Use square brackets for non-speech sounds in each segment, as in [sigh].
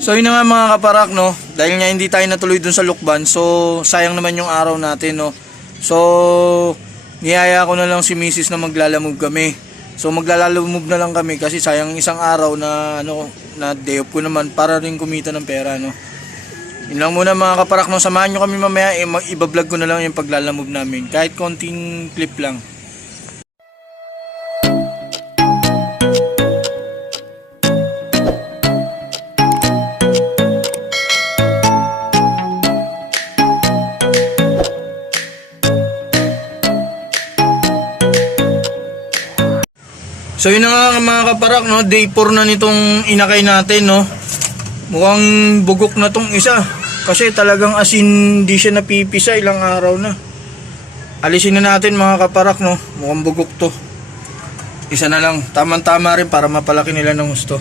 So yun na nga mga kaparak no, dahil nga hindi tayo natuloy dun sa Lukban, so sayang naman yung araw natin no. So niyaya ko na lang si Mrs. na maglalamove kami. So maglalamove na lang kami kasi sayang isang araw na ano na day off ko naman para rin kumita ng pera no. Yun lang muna mga kaparak no, samahan nyo kami mamaya, eh, ibablog ko na lang yung paglalamove namin. Kahit konting clip lang. So yun na nga mga kaparak no, day 4 na nitong inakay natin no. Mukhang bugok na tong isa. Kasi talagang asin di siya napipisa ilang araw na. Alisin na natin mga kaparak no. Mukhang bugok to. Isa na lang. Tamang-tama rin para mapalaki nila ng gusto.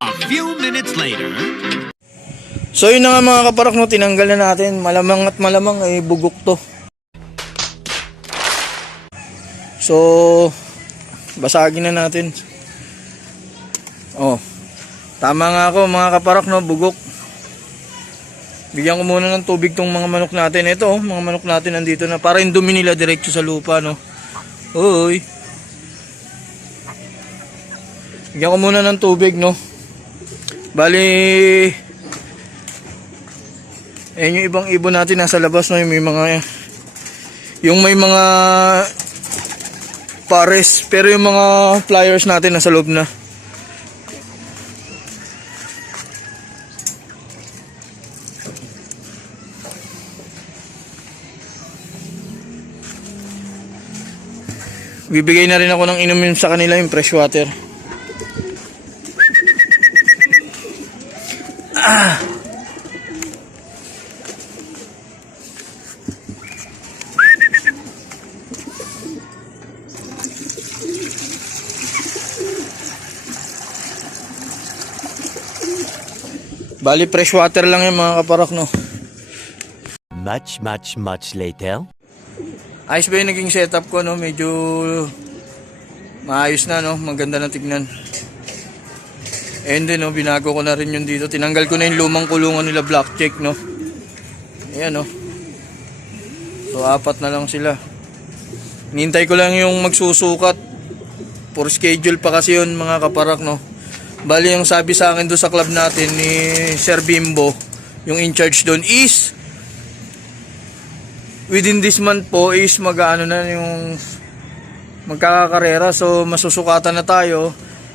A few minutes later. So yun na nga mga kaparak no, tinanggal na natin. Malamang at malamang ay bugok to. So, basagin na natin. Oh. Tama nga ako mga kaparak no, bugok. Bigyan ko muna ng tubig tong mga manok natin. Ito, oh, mga manok natin nandito na. Para yung dumi nila diretso sa lupa, no. Uy. Bigyan ko muna ng tubig, no. Bali, Ayan yung ibang ibon natin nasa labas, no. Yung may mga, yung may mga pares. Pero yung mga flyers natin nasa loob na. Bibigay na rin ako ng inumin sa kanila yung fresh water. Bali fresh water lang yung mga kaparak no. Much, much, much later. Ayos ba yung naging setup ko no? Medyo maayos na no, maganda na tignan. And then no, binago ko na rin yung dito. Tinanggal ko na yung lumang kulungan nila black check no. Ayan no. So apat na lang sila. Nintay ko lang yung magsusukat. For schedule pa kasi yun mga kaparak no. Bali yung sabi sa akin doon sa club natin ni Sir Bimbo, yung in charge doon is within this month po is mag-ano na yung magkakakarera. So masusukatan na tayo.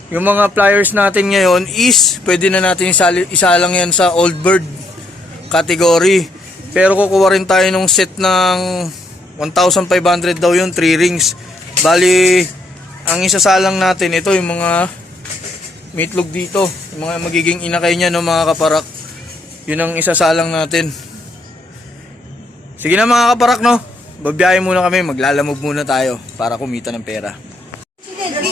Yung mga flyers natin ngayon is pwede na natin isali, isalang yan sa old bird category. Pero kukuha rin tayo ng set ng 1,500 daw yung 3 rings. Bali ang isasalang natin ito yung mga meatlog dito yung mga magiging inakay niya no mga kaparak yun ang isasalang natin Sige na mga kaparak no. Babiyahe muna kami, maglalamove muna tayo para kumita ng pera.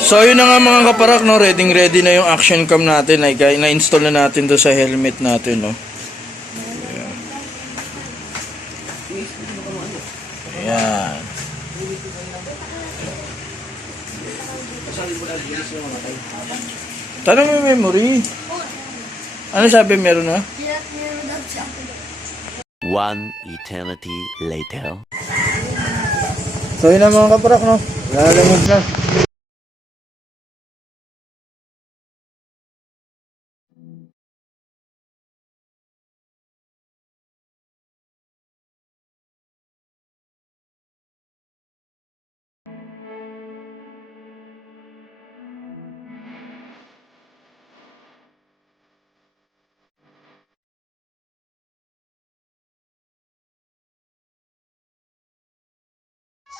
So yun na nga mga kaparak no, ready ready na yung action cam natin. Na-install na natin to sa helmet natin no. Tanong yung memory. Ano sabi meron na? One eternity later. So yun na mga kaparak no. Lalamove na.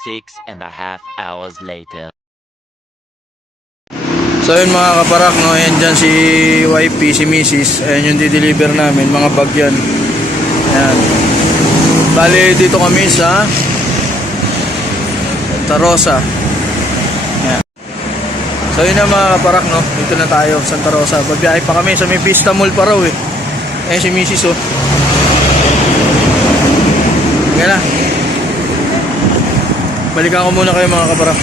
Six and a half hours later. So yun mga kaparak no, ayan dyan si YP, si Mrs. Ayan yung di-deliver namin, mga bag yan. Ayan. Bali dito kami sa Santa Rosa. Ayan. So yun na mga kaparak no, dito na tayo, Santa Rosa. Babiyahe pa kami sa may Vista Mall pa raw eh. Ayan si Mrs. oh. Ayan na. Balikan ko muna kayo mga kaparak.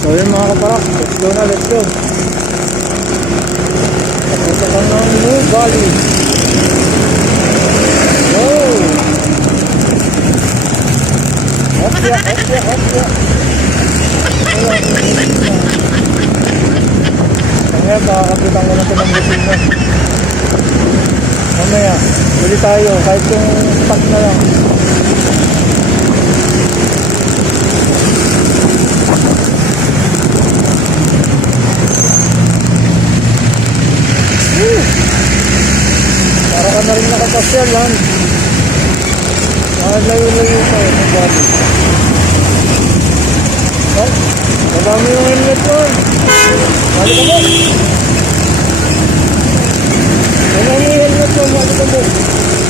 So yun mga kaparak, let's go na, let's go. Papunta ka ng New Valley. Wow! Hopya, hopya, hopya. Kaya makakapitan ko na busin mo. Mamaya, uli tayo, kahit yung stock na lang. Woo! Para ka na rin nakapasyal, han. Mga layo-layo pa yun, ang body. Oh, madami yung helmet mo. Mali ka mo. Madami yung helmet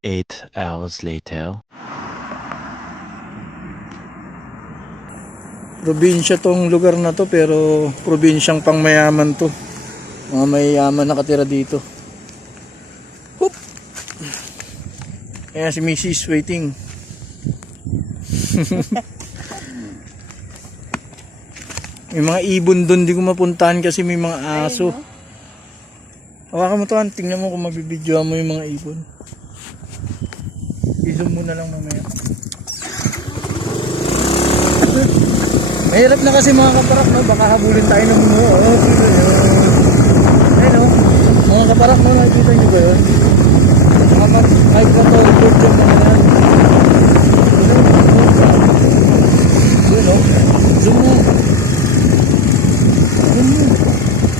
Eight hours later. Probinsya tong lugar na to pero probinsyang pangmayaman to. Mga mayayaman nakatira dito. Hoop! Ayan si Mrs. waiting. [laughs] may mga ibon doon di ko mapuntahan kasi may mga aso. Hawakan mo to, tingnan mo kung mabibidyoan mo yung mga ibon. I-zoom mo na lang mamaya. Mahirap na kasi mga kaparak, no? Baka habulin tayo ng mga, oh, dito yun. Ayun, no? Mga kaparak, no? Nakikita nyo ba yun? Mga mat- microphone board yung mga yan. Yun, no? Zoom mo. Zoom mo.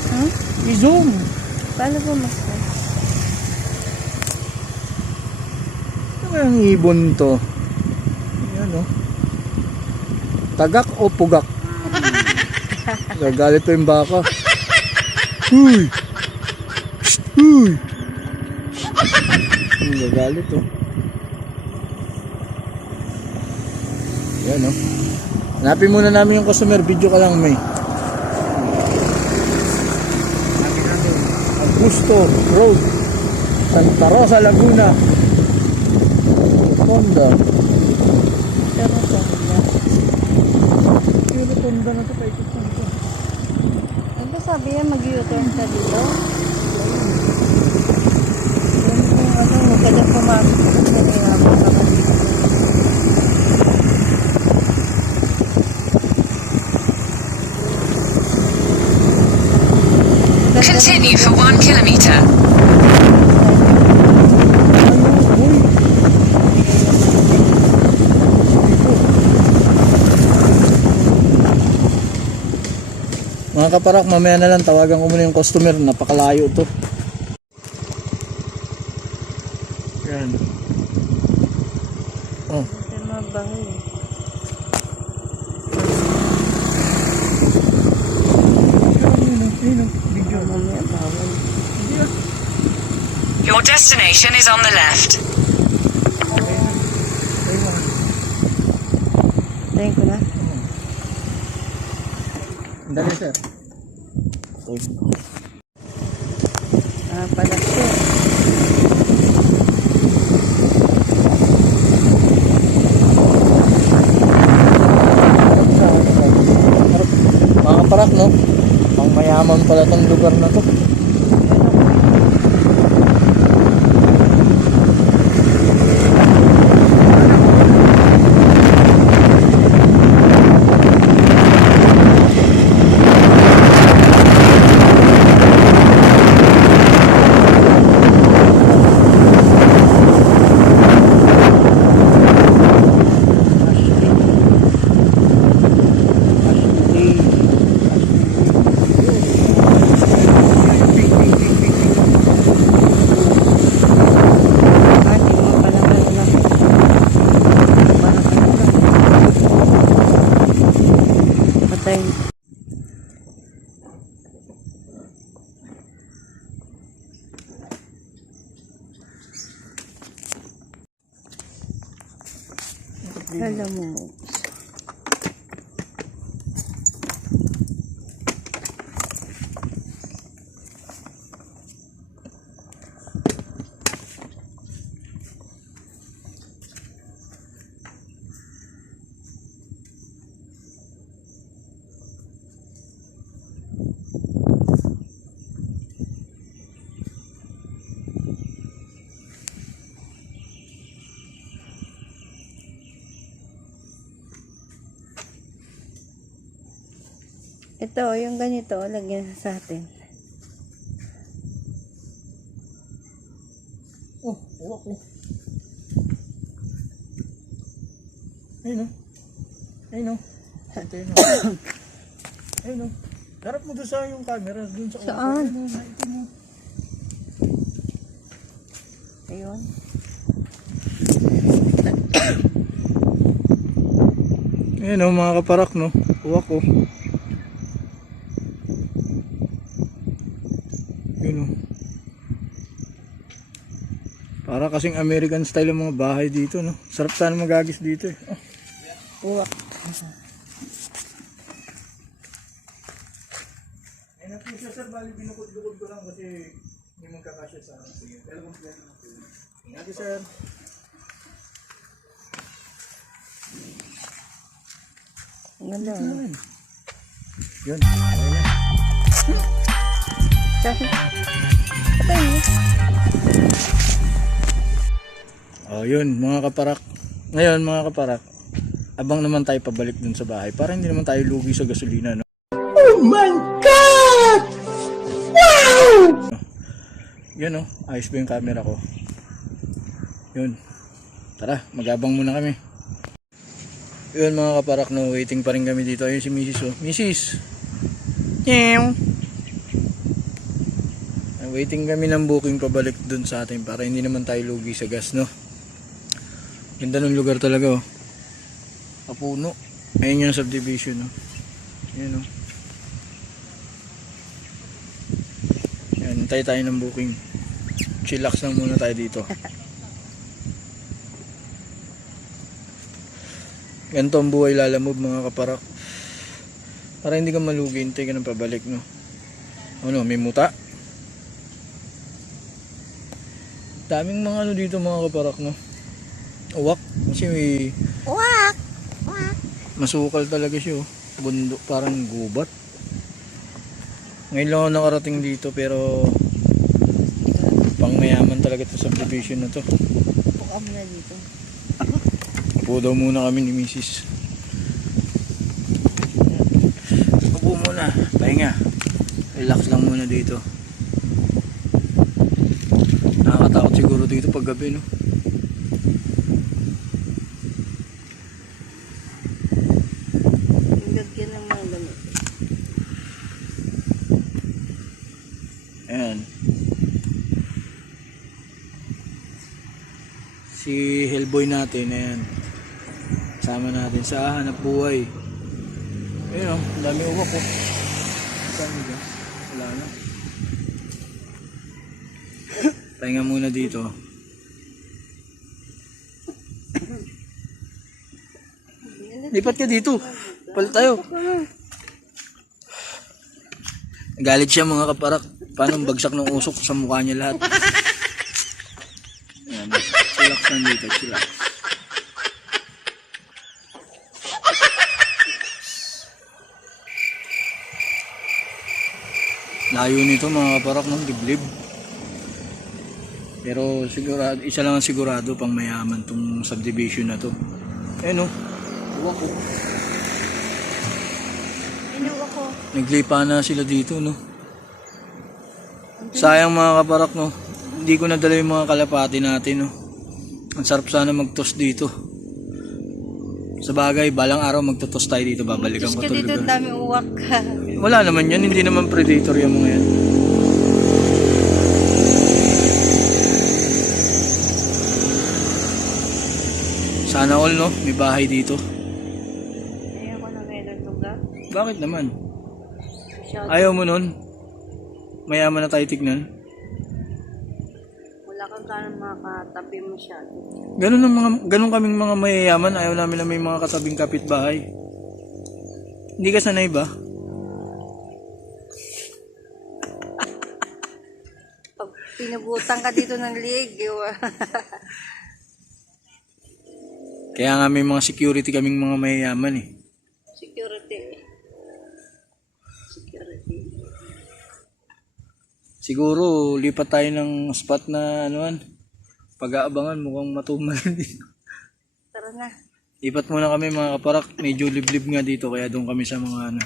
Huh? I-zoom. Paano po mas Ano ba yung ibon to? Yan, no? Tagak o pugak? [laughs] Gagalit to yung baka. Huy! Huy! Yung Gagalit to. Yan, no? Hanapin muna namin yung customer. Video ka lang, may. Hanapin natin. Augusto Road. Santa Rosa, Laguna. Rotonda. Sa Rotonda. Yung Rotonda na to, paikot na ito. Ano sabi yan, mag-u-turn ka dito? Yan yung ano, huwag ka dyan pumasok. Kasi nahihirapan ka pa dito. Continue for one kilometer. Mga kaparak, mamaya na lang tawagan ko muna yung customer. Napakalayo to. Yan. Oh. Your destination is on the left. Tayin ko na. Dali sir. Ah, pala siya. Mga kaparak, no? Pang mayaman pala tong lugar na to. Ah, di mo pala meron na. Parang ano lang. Patay. Alam mo. Ito, yung ganito, lagyan sa atin. Oh, uwak ko. Ayun o. Ayun o. [coughs] Ayun o. Ayun o. Darap mo doon sa yung camera, doon sa. Saan? Ayun o. Ayun. Ayun o, mga kaparak no. Uwak ko. Yun o. Para kasing American style ang mga bahay dito no. Sarap sana magagis dito eh. Oh. Uwak. Eh, natin siya sir, bali binukod-lukod ko lang kasi hindi magkakasya sa akin. Sige, pero kompleto na po. Ingat you, sir. Ang ganda. oh. Ayun. Yun, na. Sabi. Patay mo. Oh, yun, mga kaparak. Ngayon, mga kaparak, abang naman tayo pabalik dun sa bahay para hindi naman tayo lugi sa gasolina, no? Oh my God! Wow! Yun, oh, ayos ba yung camera ko? Yun. Tara, magabang muna kami. Yun, mga kaparak, no, waiting pa rin kami dito. Ayun si Mrs. Oh. Mrs. Ay, Waiting kami ng booking pabalik dun sa atin para hindi naman tayo lugi sa gas, no? Ganda ng lugar talaga, oh. Kapuno. Ayun yung subdivision, no? Ayan, oh. Yan, hintay tayo ng booking. Chillax lang muna tayo dito. [laughs] Ganito ang buhay lalamove mga kaparak. Para hindi ka malugi, hintay ka ng pabalik, no? Ano, may muta? Daming mga ano dito mga kaparak, no? Uwak. Kasi may Wak! Wak! masukal talaga siya. Oh. Bundok, parang gubat. Ngayon lang ako nakarating dito pero pang mayaman talaga to subdivision na to. Buka mo na dito. Upo daw muna kami ni Mrs. Upo muna, pahinga. Relax lang muna dito. Nakakatakot siguro dito pag gabi, no? Lagyan ng mga gamit. Ayan. Si Hellboy natin, ayan. Sama natin sa hanap buhay. Ayun, oh, ang dami uwak oh. Saan ba? Wala na. [laughs] Pahinga muna dito. Lipat ka dito. Palit tayo. Galit siya mga kaparak. Paano bagsak ng usok sa mukha niya lahat. Ayan. Chillax lang dito. Chillax. Layo nito mga kaparak ng diblib. Pero sigurado, isa lang ang sigurado pang mayaman tong subdivision na to. Eh no, uwak ko. Inuwa ko. Naglipa na sila dito, no? Sayang mga kaparak, no? Hindi ko nadala yung mga kalapati natin, no? Ang sarap sana magtos dito. Sa bagay, balang araw magtutos tayo dito, babalikan ko ka dito, dami uwak. [laughs] Wala naman yan, hindi naman predator yung mga yan. Sana all, no? May bahay dito. Ayaw ko na meron tuga. Bakit naman? Ayaw mo nun? Mayaman na tayo tignan. Wala kang kanan makakatabi masyado. Ganun ang mga ganun kaming mga mayayaman, ayaw namin na may mga katabing kapitbahay. Hindi ka sanay ba? Pag pinubutan ka dito ng liig. [laughs] Kaya nga may mga security kaming mga mayayaman eh. Security. Security. Siguro lipat tayo ng spot na anuan. Pag-aabangan mukhang matumal dito. [laughs] Tara na. Lipat muna kami mga kaparak, medyo liblib nga dito kaya doon kami sa mga ano.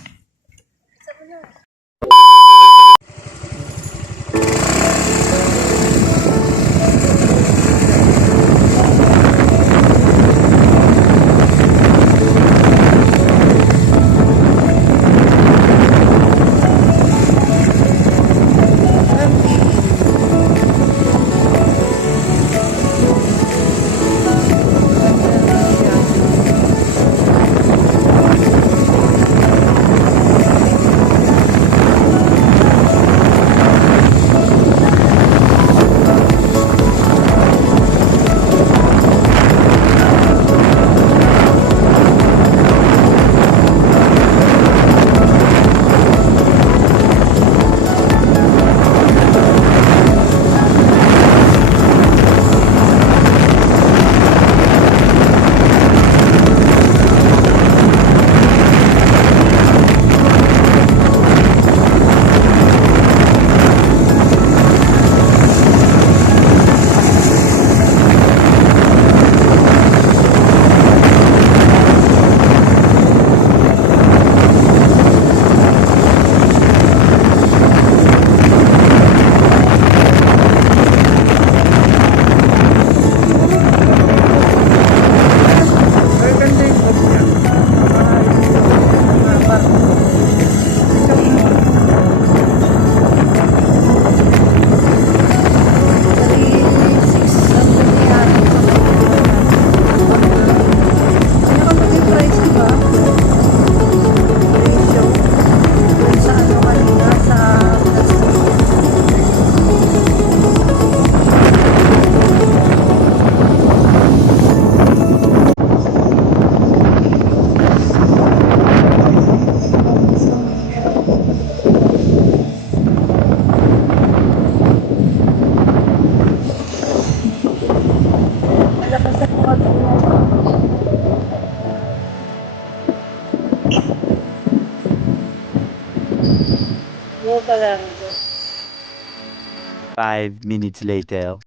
5 minutes later.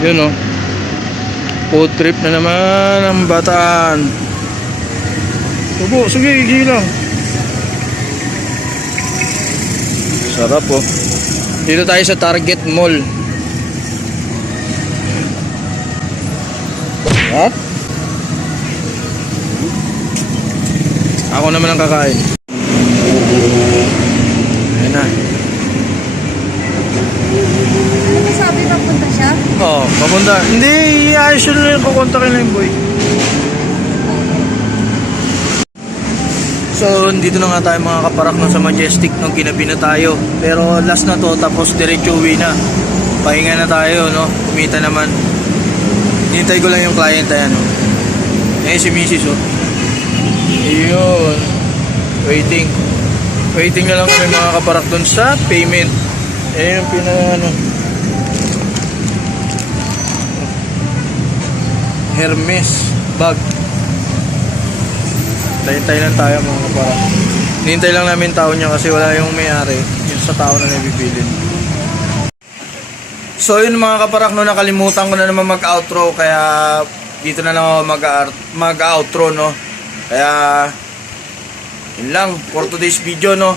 Yun oh. Food trip na naman ang bataan. Subo, sige, igi lang. Sarap oh. Dito tayo sa Target Mall. What? Ako naman ang kakain. Ayan na. Ano sabi papunta siya? Oo, oh, papunta. Hindi, iayos yun lang kukontakin lang yung boy. So, dito na nga tayo mga kaparak na sa Majestic nung ginabi na tayo. Pero last na to, tapos diretso uwi na. Pahinga na tayo, no? Kumita naman. Hintay ko lang yung client, ayan, no? Eh, si Mrs. oh. Ayun. Waiting. Waiting na lang kami mga kaparak dun sa payment. Eh, yung pina, ano, Hermes bag. Tayo-tayo lang tayo mga kapara. Hinintay lang namin tao niya kasi wala yung may-ari. Yung sa tao na nabibilin. So yun mga kaparak, no, nakalimutan ko na naman mag-outro kaya dito na lang ako mag- mag-outro no. Kaya yun lang for today's video no.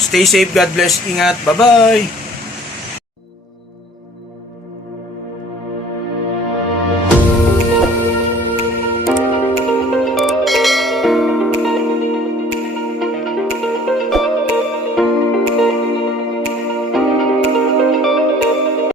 Stay safe, God bless, ingat, bye-bye.